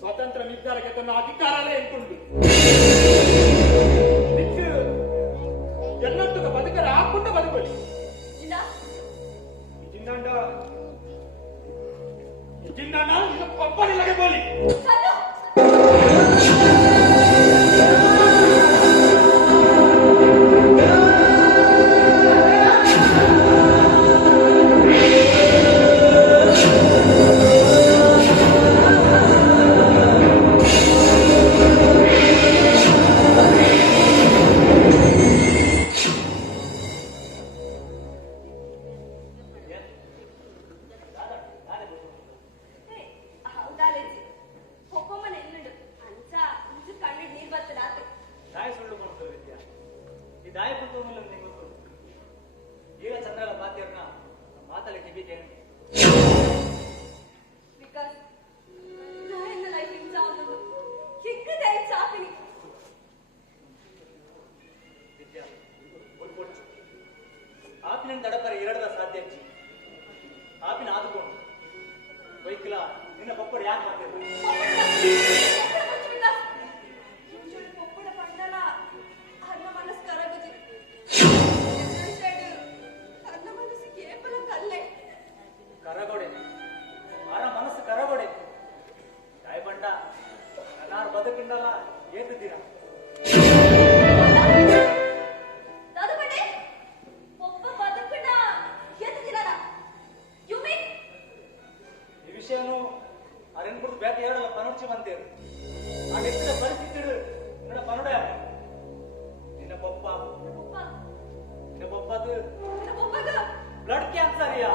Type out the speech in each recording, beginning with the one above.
ಸ್ವತಂತ್ರ ನಿರ್ಧಾರಕ್ಕೆ ತನ್ನ ಅಧಿಕಾರನೇ ಎಂಕೊಂಡು ಎನ್ನೊತ್ತುಗ ಬದುಕರ ಹಾಕೊಂಡು ಬದುಕೊಳ್ಳಿ ಇಜಿಂದಾಂಡ ಇದು ಕೊಪ್ಪಲಿಲ್ಲಗೆ ಬೋಲಿ ದಡಪರ ಎರಡರ ಸಾಧ್ಯ ಆಪಿನ ಆದುಕೊಂಡು ವೈಕಲ ನಿನ್ನ ಪಪ್ಪಡು ಯಾಕೆ ಮಾಡ್ಬೇಕು ಕರಗೋಡೆ ಆರ ಮನಸ್ಸು ಕರಗೋಡೆ ಯಾಯ್ ಬಂಡ ನಾನು ಬದುಕಿಂಡಲ್ಲ ಏತಿದ್ದೀರ ಬೇಕೆ ಹೇಳಲ್ಲ ಪನೋಡ್ಚಿ ಬಂತೇರು ಆ ನೆಚ್ಚಿನ ಪರಿಸ್ಥಿತಿ ನಿನ್ನ ಪನೋಡ ನಿನ್ನ ಪಪ್ಪದು ಬ್ಲಡ್ ಕ್ಯಾನ್ಸರ್ ಯಾ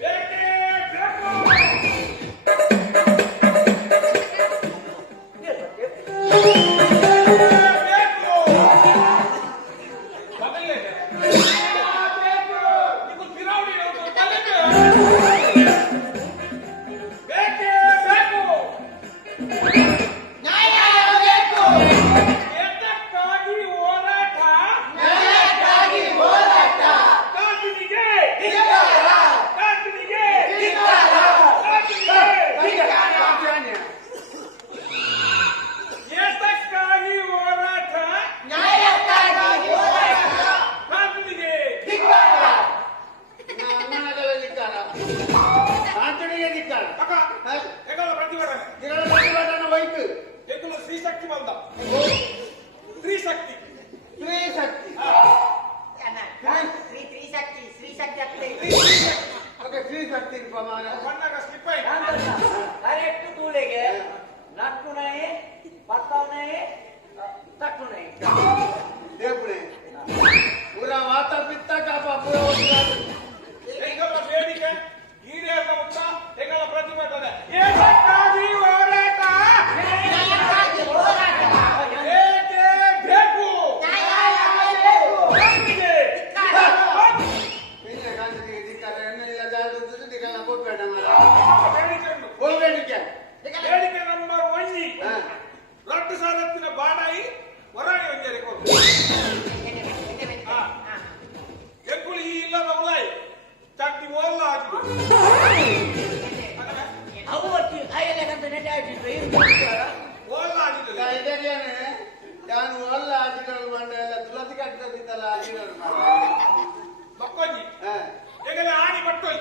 ಬೇಕೇ ಬೇಕು. ಬೇಕು. ಮೊದಲೇ ಬೇಕು. ಇದು ತಿರಾವಳಿ ಒಂದು ತಲೆಗೆ. ಬೇಕೇ ಬೇಕು. ಏತಕ್ಕಾಗಿ ಹೋರಾಟ? ಕಾನೂನಿಗೆ. ಕಾನೂನಿಗೆ. ಕಾನೂನಿಗೆ. ಏತಕ್ಕಾಗಿ ಹೋರಾಟ? ಕಾನೂನಿಗೆ. ಅಕ್ಕ, ಹೆಗಲ ಪ್ರತಿಭಟನೆ. ಹೆಗಲು ಸ್ತ್ರೀಶಕ್ತಿ ಬಂದ. ಸ್ತ್ರೀಶಕ್ತಿ. ಬಣ್ಣಗ ಸ್ಲಿಪ್ ಆಯ್ತು. ಕರೆಕ್ಟ್ ತೂಳೆಗೆ ನಕ್ಕುನೈ ಪತ್ತವನೈ ತಕ್ಕುನೈ ಹೆಗಲ ಬೇಡಿಕೆ ಈಡೇರದ ಮುಖ. ಹೆಗಲ ಪ್ರತಿಭಟನೆ. ಏತಕ್ಕಾಗಿ ಹೋರಾಟ? ಬೇಕೇ ಬೇಕು. ಕಾನೂನಿಗೆ. ಬೇಡಿಕೆ ನಂಬರ್ 1 ರಟ್ಟು ಸಾಲತ್ತಿನ ಬಾಣಾಯಿ ಹೊರಾಣಿ ಒಂಜರೆ ಕೊಡು. ಎಕ್ಕುಳಿ ಈ ಇಲ್ಲದ ಉಲಾಯಿ ಚಟ್ಟಿ ಓಲ್ಲ ಹಾಕಿದ್ರು. ಅವು ಒಟ್ಟು ಕೈಯಲ್ಲಂತ ನೆಟ್ಟೆ ಹಾಕಿದ್ರು ಓಲ್ಲ ಹಾಕಿದ್ರು. ಮಕ್ಕೊಂಜಿ ಹೆಗಲೆ ಆಣಿ ಬಟ್ಟೊಯ್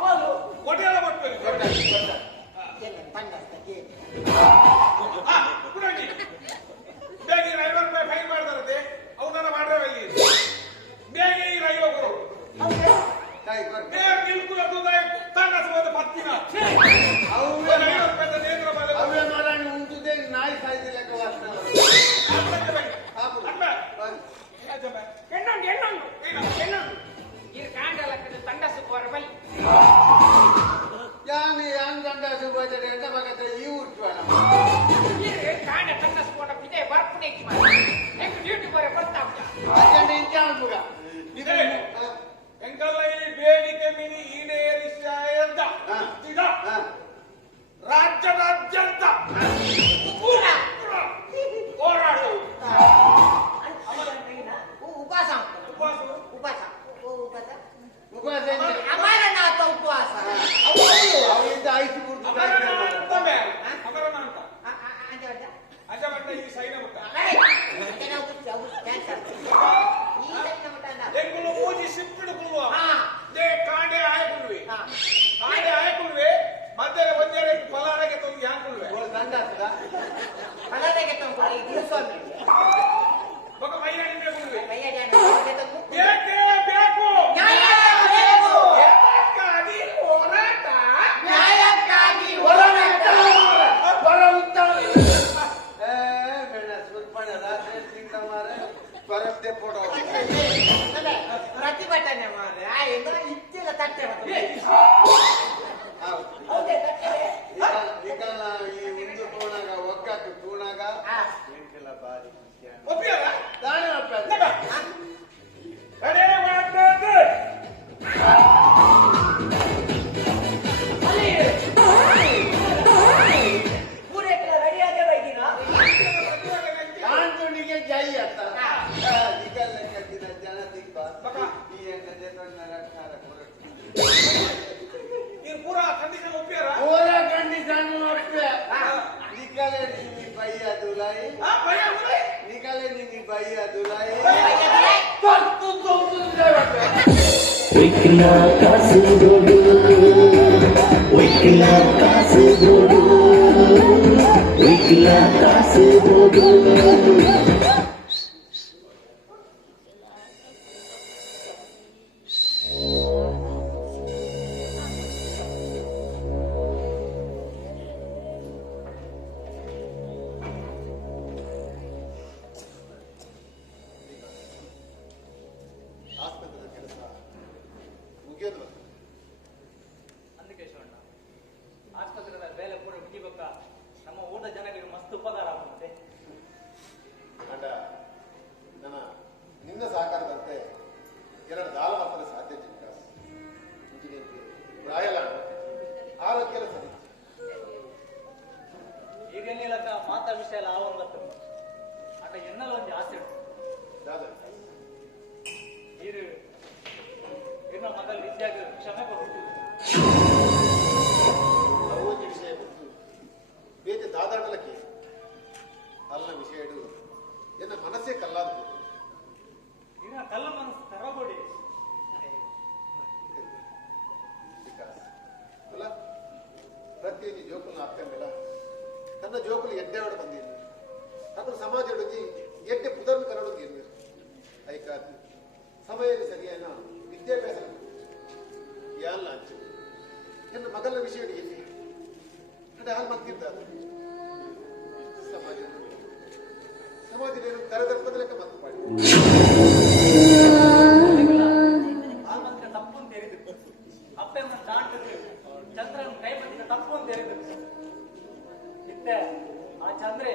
ಹೋಗು ಒಡೆಯಲ ಬಟ್ಟೊಯ್. ಪುರಂಜಿ ಬೇಗ 50 ರೂಪಾಯಿ ಫೈನ್ ಮಾಡ್ತಾರಂತೆ. ಅವನನ್ನ ಮಾಡ್ರೆ ಬೇಗ ಈ 50 ಕೊಡು. ಬೇಗ ನಿಲ್ಕುಲ ತೂದಾಯ ತನ್ನಸವಾದ ಪತ್ತಿನ 50 ರೂಪಾಯಿ ನೇತ್ರ ಮೇಲೆ ಎನ್ನೊಂದು ಇದು ಕಾಂಡಲಕ್ಕದ ತಂಡಸು ಕೋರಬಲ್ ಇದು ಕಾಂಡ ತಂಡಸು ಕೋರ ಇದೇ ಬರ್ಪುನೆ ನೆಕ್ಸ್ಟ್ ಡ್ಯೂಟಿ ಕೋರ ಬರ್ತಾವ್ಯ ಎಂಕಲ್ಲ ಈ ಬೇಡಿಕೆ ಮಿನಿ ಈಡೇರಿಸಿದ ರಾಜ್ಯದಾದ್ಯಂತ ಹೋರಾಟ. ಉಪವಾಸ ಉಪವಾಸ. ಉಪವಾಸ ಅಮರನಾಥ ಉಪವಾಸ ಅಮರನಾಥ ಅಜಮಟ್ಟ ಈ ಸೈನ ಮುಟ್ಟ ಎಂಗುಲು ಮೂಜಿ ಸಿಪ್ಪಿಡು ಕುಳುವ ದೇ ಕಾಂಡೆ ಆಯಕುಳ್ವೆ ಕಾಂಡೆ ಆಯಕುಳ್ವೆ ಮತ್ತೆ ಒಂದೆರಡು ಫಲಾರಕ್ಕೆ ತೊಂಗಿ ಹಾಕುಳ್ವೆ ಬೊಕ್ಕ ಮೈರಾಣಿಗೆ ಕುಳ್ವೆ ಬೇಕೇ ಬೇಕು. ಏತಕ್ಕಾಗಿ ಹೋರಾಟ? ಪ್ರತಿಭಟನೆ ಮಾಡ್ರೆ ಇತ್ತಿಲ್ಲ ತಟ್ಟೆ ಒಪ್ಪಿಯಲ್ಲ? ಪೂರೈಕೆ ರೆಡಿ ಆದ ಬೈದಿನ ಜೈ ಅಂತ ಜನ ದಿಬ್ಬ ಈ ನೀನು ಪೂರಾ ಕಂಡೀಷನ್ ಒಪ್ಪಿಯಾರ? पूरा कंडीशन निकाले नहीं भैया दुलाई ಭಯ ಉಲಾಯಿ. निकाले नहीं भैया दुलाई Wikila Kasuduru, Wikila Kasuduru, Wikila Kasuduru. ಮುಗಿಯೋದು అందుకే చూడండి ಆಸ್ಪತ್ರೆದ ಬೇಲೆ ಪೂರ ಮುಗಿಬೇಕ ನಮ್ಮ ಊಟ ಜನಗಳಿಗೆ ಮಸ್ತ್ ಉಪಕಾರ ಆಗುತ್ತೆ ಅಂಡ ನನ್ನ ನಿನ್ನ ಸಹಕಾರದಂತೆ ಎರಡು ದಾಳ ಮಾತ್ರ ಸಾಧ್ಯತೆ ವಿಕಾಸ್ ಇಂಜಿನಿಯರ್ಗೆ ಪ್ರಾಯಲ ಆರೋಗ್ಯ ಸರಿ ಈಗೇನಿಲ್ಲಕ್ಕ ಮಾತಾ ವಿಷಯ ಎಲ್ಲ ಆವಂಗತ್ತು ಅಟ ಎನ್ನಲ್ಲ ಒಂದು ಆಸೆ ಇರು ಇನ್ನ ಮಗಲ್ ವಿದ್ಯಾಗ ಕ್ಷಮೆ ಕೊಟ್ಟು ಆರೋಗ್ಯ ವಿಷಯ ಬಿಟ್ಟು ಬೇತೆ ದಾದಾಡಲಕ್ಕೆ ಅಲ್ಲ ವಿಷಯ ಇಡು ಎನ್ನ ಮನಸ್ಸೇ ಕಲ್ಲಾದ ಇನ್ನ ಕಲ್ಲ ಮನಸ್ಸು ತರಗೊಡಿ ವಿಕಾಸ್ ಅಲ್ಲ ಪ್ರತಿಯೊಂದು ಜೋಕುಲ್ನ ಹಾಕ್ತಂಗಿಲ್ಲ ತನ್ನ ಜೋಕುಲು ಎಡ್ಡೆವಾಡು ಬಂದಿಲ್ಲ ಅప్పుడు ಸಮಾಜ ಹುಡುಗಿ ಎಡ್ಡೆ ಪುದರ್ನ ಕರಡುದು ಏನು ಐಕಾದು ಸಮಯದ ಸರಿಯಾದ ವಿದ್ಯಾಭ್ಯಾಸ ಯಾಲ್ಲ ಅಂಚು ನನ್ನ ಮಗನ ವಿಷಯ ಎಲ್ಲಿ ಅಂದ್ರೆ ಹಾಲು ಮತ್ತಿದ್ದಾರೆ ಸಮಾಜದಲ್ಲಿ ಕರೆದರ್ಪದ ಲೆಕ್ಕ ಮತ್ತು ಮಾಡಿ ಆಲ್ಮಂತ್ರ ತಪ್ಪು ಅಂತ ಹೇಳಿದ್ರು ಅಪ್ಪೆಮ್ಮ ದಾಂಟದು ಚಂದ್ರನ ಕೈ ಬಂದಿದ್ದ ತಪ್ಪು ಅಂತ ಹೇಳಿದ್ರು ಇತ್ತೆ ಆ ಚಂದ್ರೆ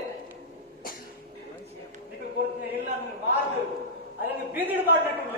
ನಿಮಗೆ ಕೊಡ್ತೀನಿ ಇಲ್ಲ ಅಂದ್ರೆ ಮಾರ್ದು ಅದನ್ನು ಬೀದಿಡು ಮಾಡಿಬಿಟ್ಟು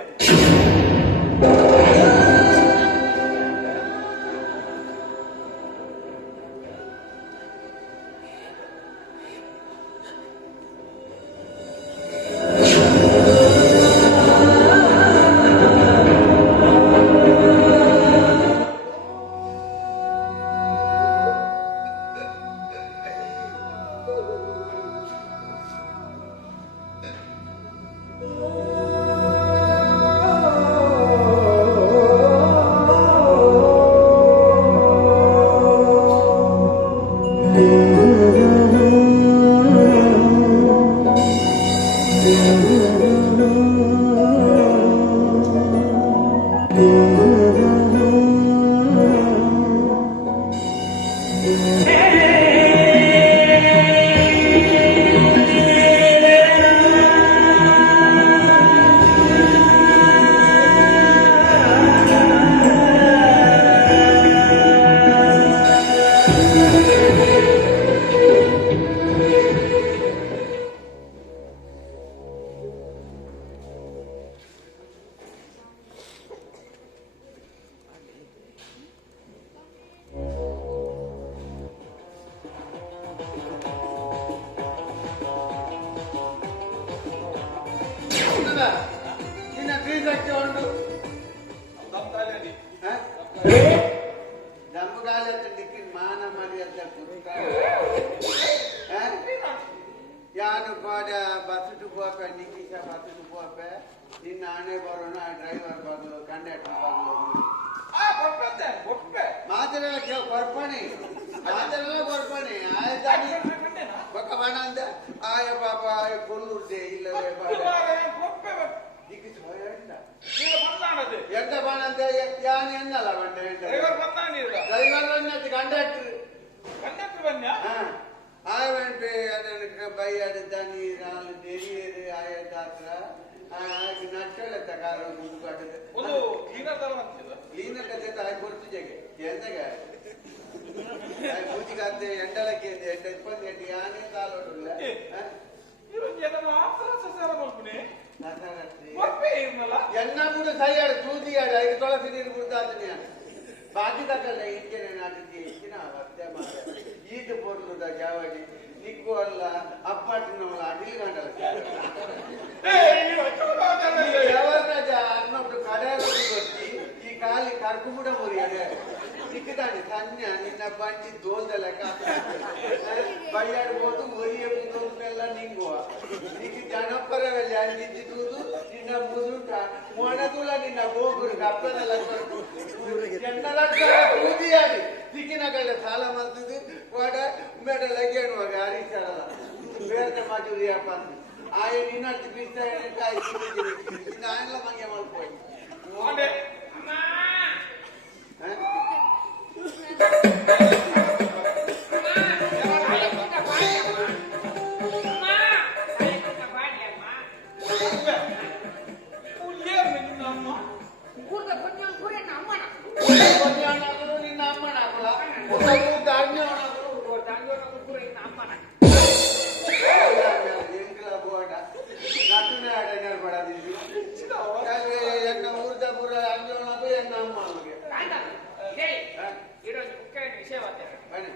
ನಿನ್ನ ಬೀಜಕ್ಕೆ ಉಂಟು ದಮ್ಕಾಲಿ ದಮ್ಮಗಾಲತ್ತ ನಿಕ್ಕಿನ ಮಾನ ಮರ್ಯಾದ ಯಾನು ಪಾಡ ಬಸ್ಸು ಪೋಪ ನಿಕ್ಕಿಸ ಬಸ್ಸು ಪೋಪ ನಿನ್ನ ಆಣೆ ಬರೋಣ ಡ್ರೈವರ್ ಬಗ್ಲು ಕಂಡಕ್ಟರ್ ಬಗ್ಲು ಮಾತೆಲ್ಲ ಕೊರ್ಪಣಿ ಮಾತೆಲ್ಲ ಕೊರ್ಪಣಿ ಆಯ್ತಾಡಿ ఒక బాణంద ఆయ బాబా ఆయ కొల్లూర్దే ఇల్లవే బాడ దిక్కు సోయండ ఎంత బాణంద యాని ఎన్నల బండ ಡ್ರೈವರ್ ಬಂದಾನಿಲ್ಲ ಡ್ರೈವರ್ ಅನ್ನತಿ ಕಂಡಕ್ಟರ್ ಬನ್ನಿ ಆಯ ವೆಂಟೆ ಅದಕ್ಕೆ ಬೈಯಾಡ ದನಿ ರಾಲ್ ದೇರಿಯರೆ ಆಯ ದಾತ್ರ ಆಯ ನಟ್ಟಳ ತಕಾರ ಮುಂದು ಕಾಟದೆ ಒಂದು ಕ್ಲೀನರ್ ಅಂತಿಲ್ಲ ಕ್ಲೀನರ್ ಕತೆ ತಾಯಿ ಕೊರ್ತು ಜಗೆ ಎಂದಗ పూజకి ఎండలకి ఎండ ఇబ్బంది ఏంటి ఆనే కాలోడుల్ల ఈరోజు ఏదైనా ఆఫ్టర్ చేసారా మల్పుని నసరత్రి కొప్పే ఇన్నలా ఎన్న కూడా సయ్యాడు చూసియాడు 5 తొలసి నీరు కుడతాదని బాధ్యత కల్లా ఇంకే నాటికి ఇచ్చిన వద్దే మాట ఈత పొర్లు జావడి నిక్కు వల్ల అప్పాటిన వాళ్ళ అడిలి గంటల ఎవరు రాజా అన్నప్పుడు కడాలు వచ్చి ఈ కాలి కర్కుముడ మురియాడు సిక్కుదాన్ని సన్య నిన్న బండి దోల్దలక బయ్యాడు పోతూ ఒరియే ముందుకెళ్ళ నింగువ నీకు జనపర వెళ్ళి నించి తూదు నిన్న ముసుంట మొనతుల నిన్న గోగురు కప్పదల తూదియాడి తిక్కిన కళ్ళ చాలా మంది వాడ మెడ లగ్గాను ఒక హరీశాల ಬೇರೆ ಮಜೂರಿ ಅಪ್ಪಂದು ಆಯ ನಿನ್ನಟ್ಟು ಬಿಸ್ತಾಯ ಕಾಯಿ ఆయనలో మంగే మలిపోయి ಕೂರ್ದ ಕೊಂಚ ಕೂರೆ ಅಮ್ಮನ ಕೊನೆಯವನಾದ್ರು ನಿನ್ನ ಅಮ್ಮನಾಗಲ್ಲ ಊರ್ದ ಅಜ್ಞವನಾದ್ರು ಕೂರೆ ಇನ್ನ ಅಮ್ಮನ ಎಂಕಲ ಬೋಡ ನಟನೆ ಆಡೇನಾರು ಬಡದಿದ್ದು ಎನ್ನ ಊರ್ದ ಪುರ ಅಜ್ಞವನಾದ್ರು ಎನ್ನ ಅಮ್ಮ ಅವನಿಗೆ ಹೇಳಿ ಇದೊಂದು ಮುಖ್ಯವಾದ ವಿಷಯ ಬರ್ತೇನೆ ಬನ್ನಿ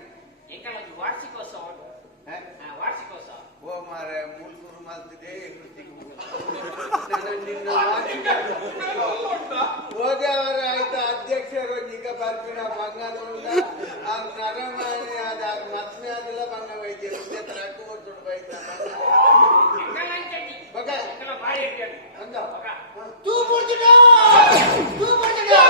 ಎಂಕಲ ಒಂದು ವಾರ್ಷಿಕೋತ್ಸವ ಉಂಟು ವಾರ್ಷಿಕೋತ್ಸವ ಓ ಮಾರ ಮುಲ್ಕೂರು ಮಲ್ತಿದೆ ಹೋದವರ ಆಯ್ತು ಅಧ್ಯಕ್ಷರು ಈಗ ಬರ್ತೀನ ಬಂಗಾರ ಆ ನರಮಾಣಿ ಅದ ಮತ್ಮೆ ಆದಿಲ್ಲ ಬಂಗ ವೈದ್ಯ ಮುಂದೆ ತರಕು ದುಡ್ಡು ಬೈತ ಎಂಕಲ ಅಂಚಿ ಬಗ ಎಂಕಲ ಬಾರಿ ಇರ್ತೀಯ ಅಂದ ತೂ ಬರ್ತೀನೋ ತೂ ಬರ್ತೀನೋ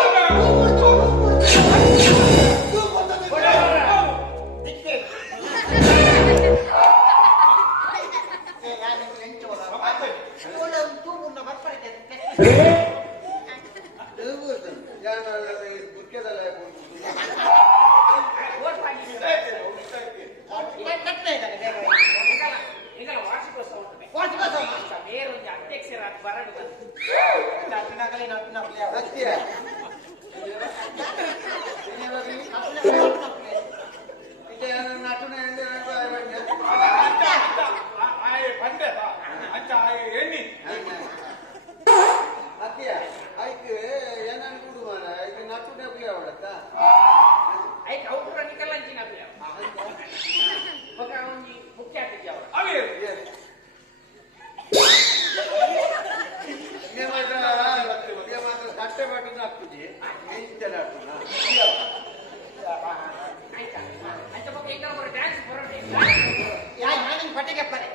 ಬುಕ್ಕೆದಲ್ಲ ಓಟ್ ಮಾಡಿ ಎಂಕಲ ವಾರ್ಷಿಕೋತ್ಸವ ಉಂಟು ಬೇರೊಂದು ಅಧ್ಯಕ್ಷರಾದ ಬರಡು ಬಂದು ಸತ್ಯ ಈಗ ನಟನೆ ಪಂದ್ಯದ ಅಂಚ ಎಣ್ಣಿ ಅತ್ಯ ಆಯ್ತು ಏನನ್ ಕುಡು ಮಾರ ಈಗ ನಟನೆ ಪ್ಲೇ ಅವಡತ್ತಾ ಐಕ್ ಅವ್ರ ನಿಕಲ್ ಅಂಚಿನ ಬಗ ಒಂಜಿ ಮುಖ್ಯ ಅತಿಥಿ ಅವರು ಅವೇ ಮಾತ್ರ ಕಟ್ಟೆ ಬಟ್ಟದ ಹಾಕ್ತದೆ ಮೆಂಚಲ ಆಯ್ತಾ ಅಂಚ ಬಗ ಈಗ ಅವರು ಡ್ಯಾನ್ಸ್ ಬರೋಣ ನಾನು ಪಟ್ಟೆಗೆ ಪರೆ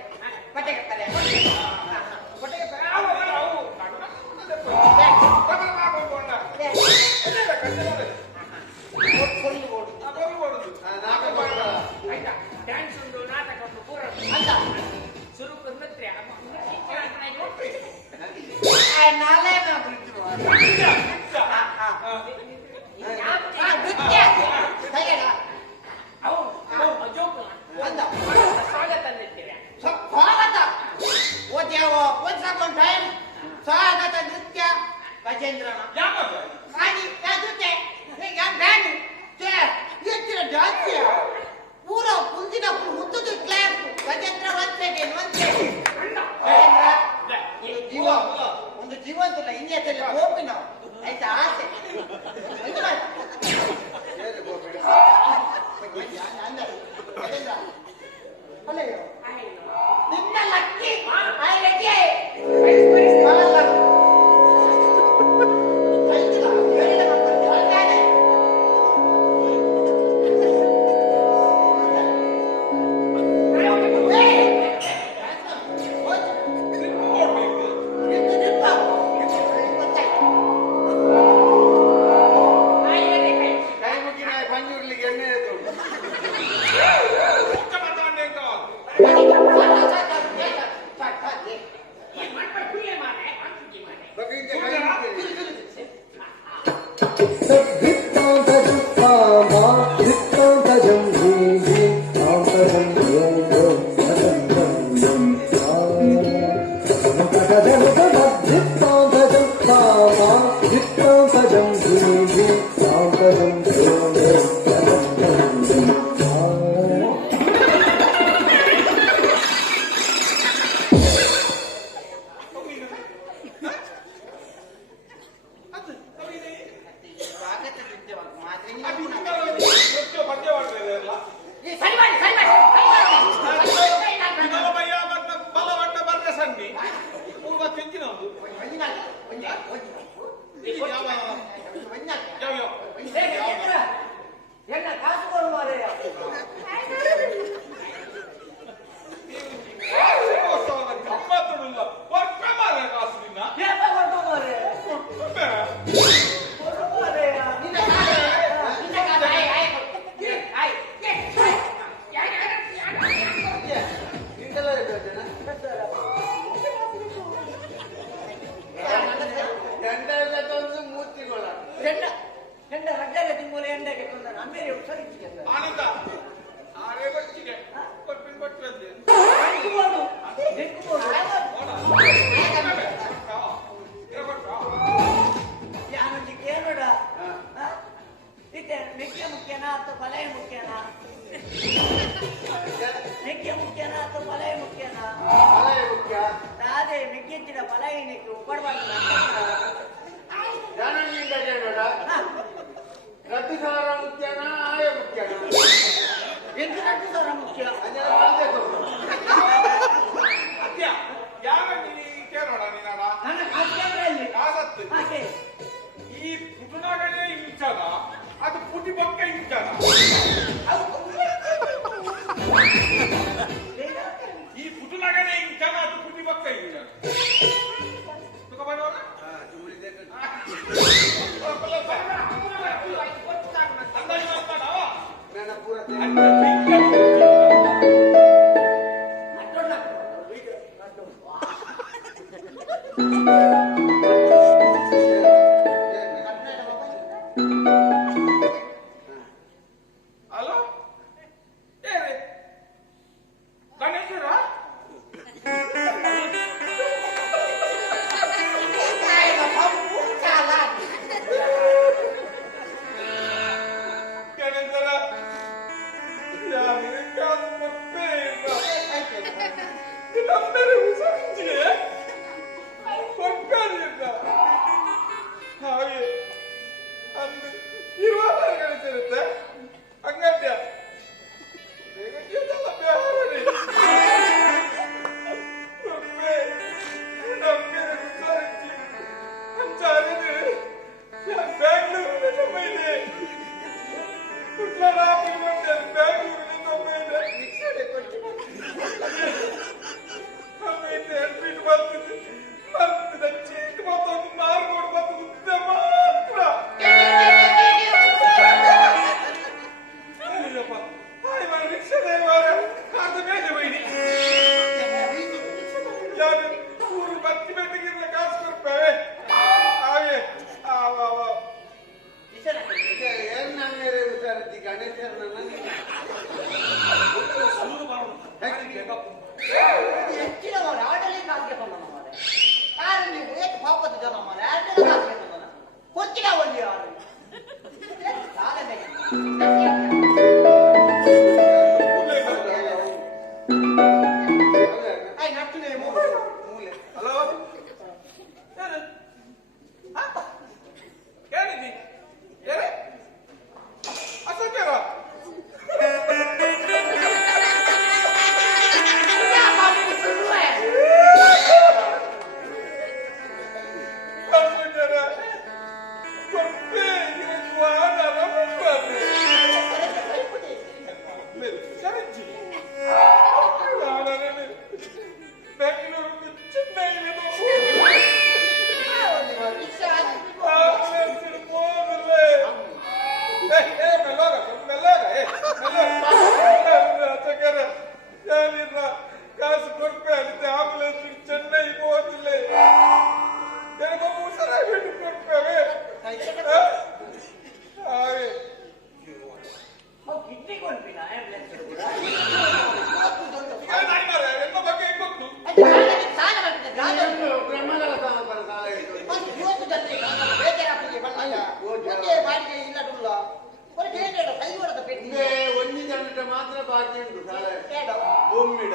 ಡ್ಯಾನ್ಸ್ ಉಂಟು ನಾಟಕ ಉಂಟು ಪೂರ ಸುರುಕು ನೃತ್ಯ ನಾಳೆ ಜೋಕು ಸ್ವಾಗತ ಅಂದಿರ್ತೀರಿ ಸ್ವಾಗತ ಸ್ವಾಗತ ನೃತ್ಯ ಗಜೇಂದ್ರನ ಹಾಗೆ ನೃತ್ಯ ಬ್ಯಾಂಡ್ ಹೆಚ್ಚಿನ ಜಾಸ್ತಿಯ ಪೂರ ಮುಂದಿನ ಮುತ್ತದ ಕ್ಲಾಸ್ ಗಜೇಂದ್ರ ಜೀವ ಒಂದು ಜೀವಂತಲ್ಲ ಇಂಡಿಯಾದಲ್ಲಿ ಹೋಗಿ ನಾವು ಆಯ್ತಾ ಆಸೆ ಅಲ್ಲಯ್ಯೋ ನಿನ್ನ ಲಕ್ಕಿ ಕೈ ಮುಗಿನ ಪಂಜುರ್ಲಿಗೆ ಎಣ್ಣೆ என்ன காசு போடுமா ಮುಖ್ಯನಾ ಅಥವಾ ಬಲೈ ಮುಖ್ಯನಾ? ಮೆಕ್ಕೆ ಮುಖ್ಯನಾ ಅಥವಾ ಬಲೈ ಮುಖ್ಯನಾ? ಬಲಯ ಮುಖ್ಯ. ಅದೇ ಮೆಕ್ಕೆಚ್ಚಿನ ಬಲೈನಕ್ಕೆ ಉಪಡಬಾರ್ದು ಜನನಿಂದ ಕೇಳೋಣ. ರಟ್ಟು ಸಾರ ಮುಖ್ಯನಾ ಆಯ ಮುಖ್ಯನಾ? ಎಂದು ರಟ್ಟು ಸಾರ ಮುಖ್ಯ. ಅಂದ್ರೆ ಬಾಲ್ದೆ ಕೊಡು. ಅದ್ಯಾ ಯಾರ ನೀ ಕೇಳೋಣ ನೀನಣ್ಣ ನನ್ನ ಕಾಸ್ಕಂದ್ರಲ್ಲಿ ಕಾಸತ್ತು ಹಾಗೆ ಈ ಪುಟುನಗಳೇ ಇಂಚನ ಅದು ಪುಟಿ ಬೊಕ್ಕ ಇಂಚನ ಈ ಪುಟುನಗಳೇ ಇಂಚನ ಅದು ಪುಟಿ ಬೊಕ್ಕ ಇಂಚನ ತುಕ ಬರೋಣ ಉಳಿದೆ ಅಂದಾಜು ಮಾಡ್ತಾನ ನನ್ನ ಪೂರ ಹಲೋ ಏರಿ ಗಣೇಶರ ಗಣೇಶರ ಯಾರಿಗೆ ಕಾಸು ಕೊಟ್ಟೇ ಇಲ್ಲ ನಮ್ಮೆರೆ ಉಸಂಜಿಗೆ ಕೊಟ್ಟಾರಿಲ್ಲ ಹಾಗೆ ಅಂದು ಇರುವಾಗ ಗಣಿಸಿರುತ್ತೆ ಹಂಗಂದ್ಯ ಬೇಗಲ್ಲ ಬೇರೆ ನಮ್ಮೆರೆ ಉಸಂಜಿ ಅಂಚಾರಿದ್ರೆ ಬ್ಯಾಂಗ್ಳೂರಿನ ನಮ್ಮ ಇದೆ ಬ್ಯಾಂಗ್ಳೂರಿನ ನಮ್ಮ ಇದೆ ಬಿಟ್ಟು ಬರ್ತದೆ ಬರ್ತದೆ ಚೀಟ್ ಮತ್ತೊಂದು ಮಾರ್ಗೋಡು ಮತ್ತು ಉದ್ದ ಮಾತ್ರ ಅಯ್ಯಪ್ಪ ಹಾಯ್ ಮಾಡಿ ರಿಕ್ಷಾ ಡ್ರೈವರ್ ಅದು ಬೇಗ ಬೈಡಿ ಯಾರು ಊರು ಬತ್ತಿ ಬೆಟ್ಟಿಗಿರಲ ಕಾಸು ಕೊಡ್ತೇವೆ ಹಾಗೆ ಏನ್ ನನ್ನೇರೆ ವಿಚಾರಿಸಿ ಗಣೇಶನ ಹೆಚ್ಚಿನವರು ಆಡಲಿಕ್ಕೆ ಹಾಕಿ ಬಂದನ ಮಾರೆ ಯಾರು ನೀವು ಏಕೆ ಪಾಪದ ಜನ ಮಾರೆ ಆಡಲಿಕ್ಕೆ ಹಾಕಿ ಬಂದನ ಕೊಚ್ಚಿನ ಒಳ್ಳೆ ಯಾರು ಹಲೋ ಕೇಳಿದಿ ಏನೇ ಅಸಂಖ್ಯಾರ ಬೆಂಗಳೂರು ಚೆನ್ನೈ ಕಾಸು ಕೊಡ್ಪೆ ಅಲ್ಲಿದ್ದೆ ಆಂಬುಲೆನ್ಸ್ ಚೆನ್ನೈ ಹೋದಿಲ್ಲ ಸರಿಯಾಗಿ ಬಿಟ್ಟು ಕೊಡ್ತೇವೆ ಹಾಗೆ ಕಿಡ್ನಿ ಕೊಡ್ಬಿನ ಎಲ್ಲ ಬಗ್ಗೆ ಹೆಂಗ್ ಗೊತ್ತು ಸಾಲ ಮಾಡ್ತಿದ್ದೆ ಬ್ರಹ್ಮಗಳ ಸಾಲ ಸಾಲ ಇಟ್ಟು ಇವತ್ತು ಜನರಿಗೆ ಬೇಜಾರಾಗ್ತದೆ ಬಂದಾಗ ಬಾಡಿಗೆ ಇಲ್ಲ ಡುಲ್ಲ ಹೊರಗೆ ಏನು ಹೇಳೋ ಕೈ ಹೊಡೆದ ಪೆಟ್ಟಿ ಹಿಂದೆ ಒಂದು ಜನಕ್ಕೆ ಮಾತ್ರ ಬಾಕಿ ಉಂಟು ಸಾಲ ಹೇಳೋ ಬೊಮ್ಮಿಡ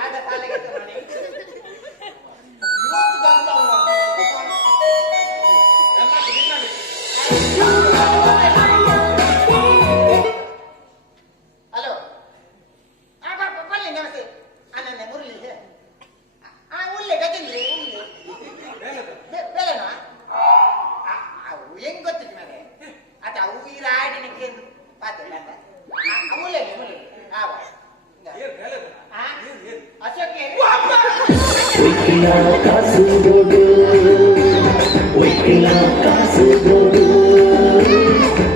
ಆಗ ಸಾಲಿಗೆ ನೋಡಿ ಇವತ್ತು ಬಂದ ಹಲೋ ಬನ್ನಿ ನಮಸ್ತೆ ಅನ್ನ ಮುರಳಿ ಉಳ್ಳೆ ಗಜಲ್ರಿ ಉಳ್ಳೆ ಬೆಲೆನಾ ಅವು ಹೆಂಗ್ ಗೊತ್ತಿತ್ತು ಮೇಲೆ ಅದ ಅವು ಈ ರಾಡಿನಿಗೆ ಪಾತಿಲ್ಲ ಉಳ್ಳೆ ಮುರಳಿ ಆವ Ashok Wikila Kasudode, Wikila Kasudode,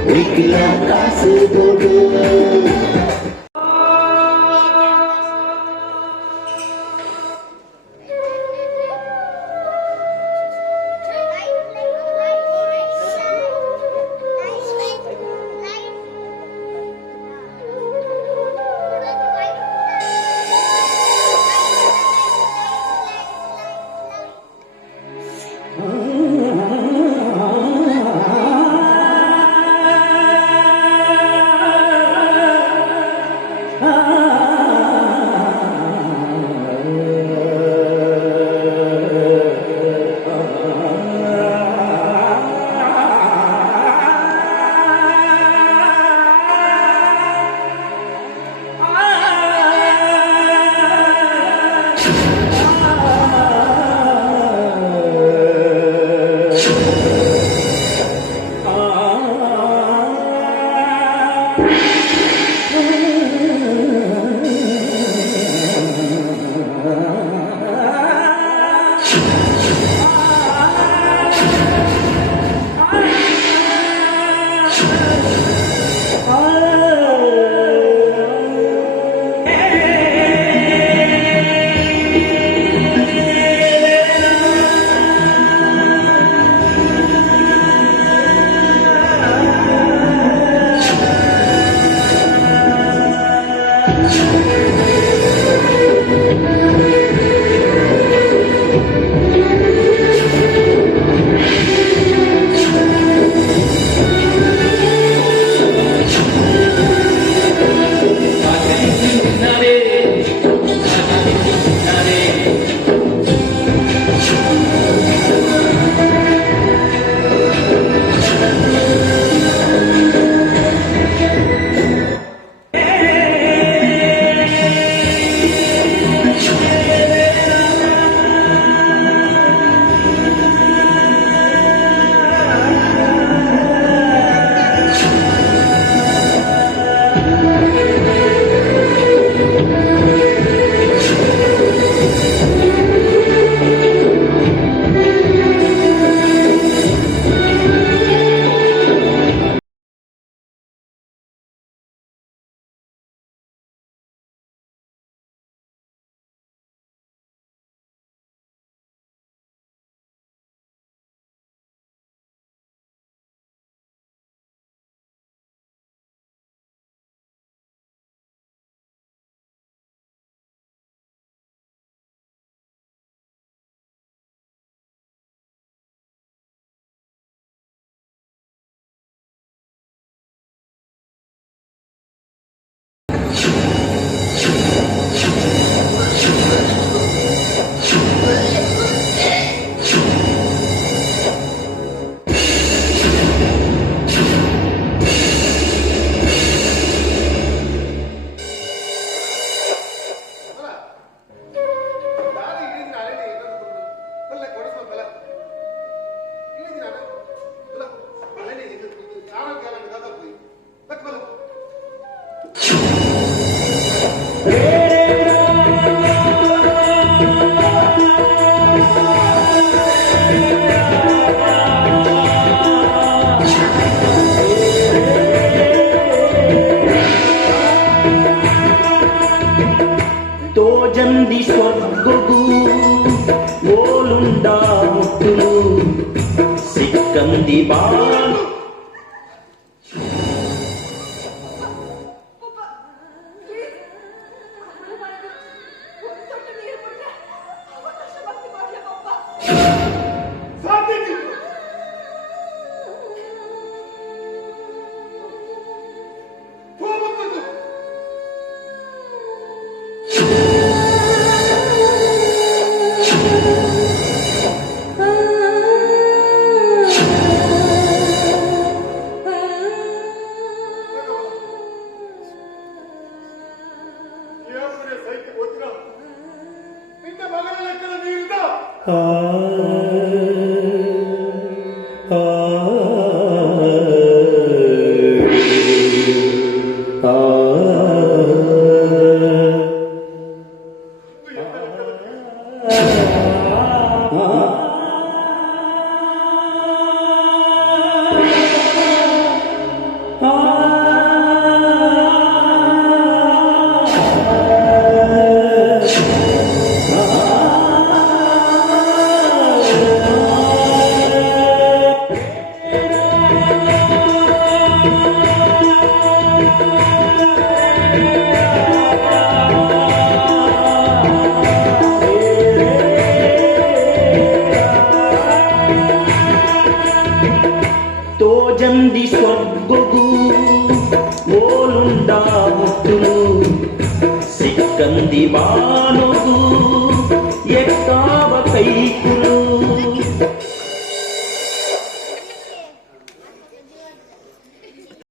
Wikila Kasudode. ఓలుండా ముట్టులు సిక్కంది Banu తోజంది స్వర్గగు ఓలుండా ముట్టులు సిక్కంది బానుగు ఎక్కావ కైకుల